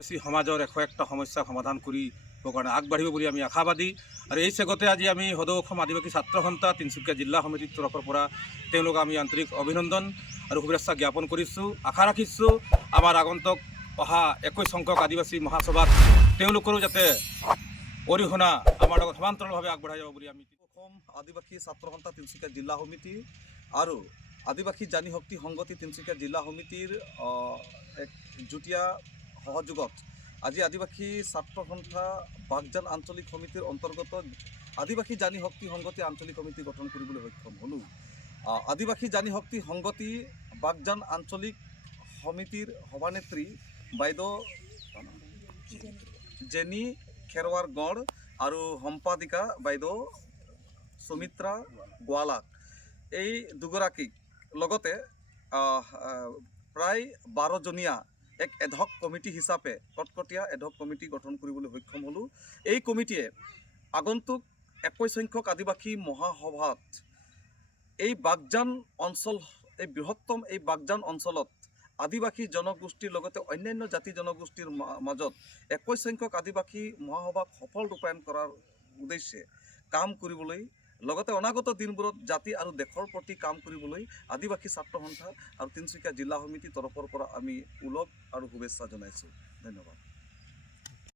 সমাজৰ এশ একটা সমস্যা সমাধান কৰিব কাৰণে আগবাঢ়িব বুলি আমি আশাবাদী। আৰু এই চেগতে আজি আমি সদৌ অসম আদিবাসী ছাত্ৰ সন্থা তিনিচুকীয়া জিলা সমিতিৰ তৰফৰ পৰা তেওঁলোক আমি আন্তৰিক অভিনন্দন আৰু শুভেচ্ছা জ্ঞাপন কৰিছোঁ। আশা ৰাখিছোঁ আমাৰ আগন্তুক অহা 21 সংখ্যক আদিবাসী মহাসভাত তেওঁলোকৰো যাতে অৰিহণা আমাৰ লগত সমান্তৰালভাৱে আগবঢ়াই যাব বুলি আমি অসম আদিবাসী ছাত্ৰ সন্থা তিনিচুকীয়া জিলা সমিতি আৰু আদিবাসী জানি শক্তি সংগতি তিনিচুকীয়া জিলা সমিতিৰ এক যুটীয়া সহযোগত আজি আদিবাসী ছাত্ৰ সন্থা বাগজান আঞ্চলিক সমিতিৰ অন্তৰ্গত আদিবাসী জানি শক্তি সংগতি আঞ্চলিক সমিতি গঠন কৰিবলৈ সক্ষম হ'লোঁ। আদিবাসী জানি শক্তি সংগতি বাগজান আঞ্চলিক সমিতিৰ সভানেত্ৰী বাইদেউ জেনি খেৰৱাৰ গড় আৰু সম্পাদিকা বাইদেউ সুমিত্ৰা গোৱালাক এই দুগৰাকীক লগতে প্ৰায় 12জনীয়া এক এডহক কমিটি হিচাপে কটকটীয়া এডহক কমিটি গঠন কৰিবলৈ সক্ষম হ'লোঁ। এই কমিটিয়ে আগন্তুক 21 সংখ্যক আদিবাসী মহাসভাত এই বাগজান অঞ্চল এই বৃহত্তম এই বাগজান অঞ্চলত আদিবাসী জনগোষ্ঠীৰ লগতে অন্যান্য জাতি জনগোষ্ঠীৰ মাজত 21 সংখ্যক আদিবাসী মহাসভাক সফল ৰূপায়ণ কৰাৰ উদ্দেশ্যে কাম কৰিবলৈ লগতে অনাগত দিনবোৰত জাতি আৰু দেশৰ প্ৰতি কাম কৰিবলৈ আদিবাসী ছাত্ৰ সন্থা আৰু তিনিচুকীয়া জিলা সমিতিৰ তৰফৰ পৰা আমি ওলগ আৰু শুভেচ্ছা জনাইছোঁ। ধন্যবাদ।